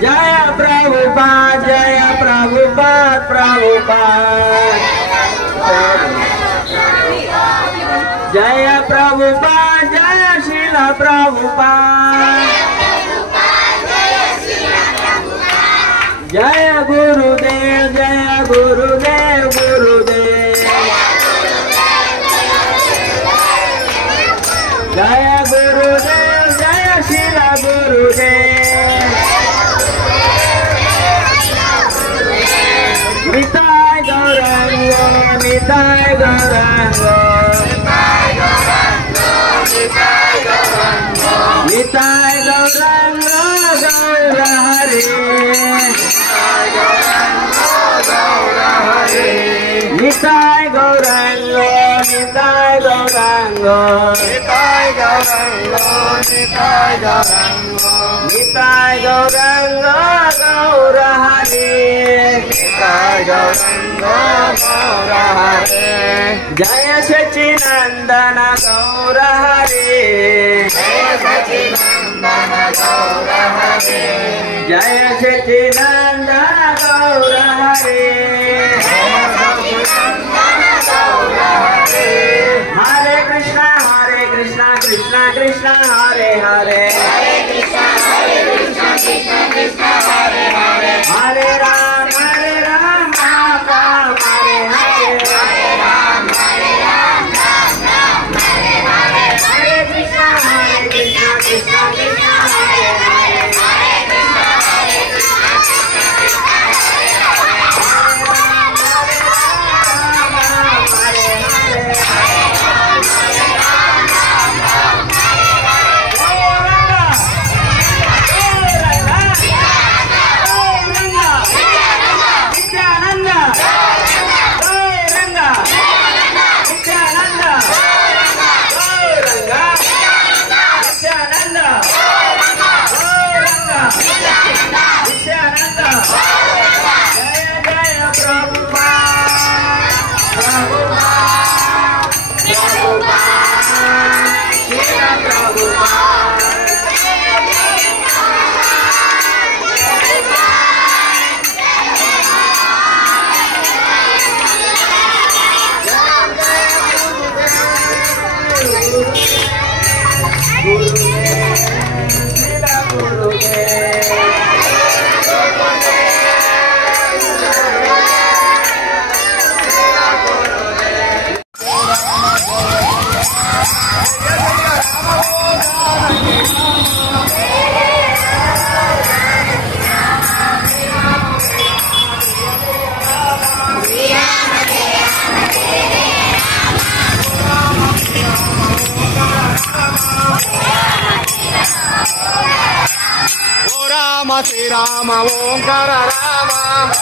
Jai Prabhupada Jai Prabhupada Prabhupada Jai Prabhupada Jai Srila Prabhupada Jai Gurudev Gurudev Jai Gurudev Jai Srila Gurudev Nitai Gaurang Nitai Gaurang Nitai Gaurang Gaur Hare Nitai Gaurang Nitai Gaurang Nitai Gaurang Nitai Gaurang Nitai Gaurang Gaur Hare Nitai Gaurang Gaur Hare Jai Sachchidanand Gaur Hare Jai Sachchidanand Gaur Hare Jai Sachchidanand Gaur Hare Hare Krishna Krishna Krishna Hare Hare Krishna Krishna Krishna Hare Hare Hare Ram Ram Ram Hare Hare Hare Ram Ram Ram Hare Hare Hare Krishna Krishna Krishna Hare Hare Hare Krishna Ram Om Kara Rama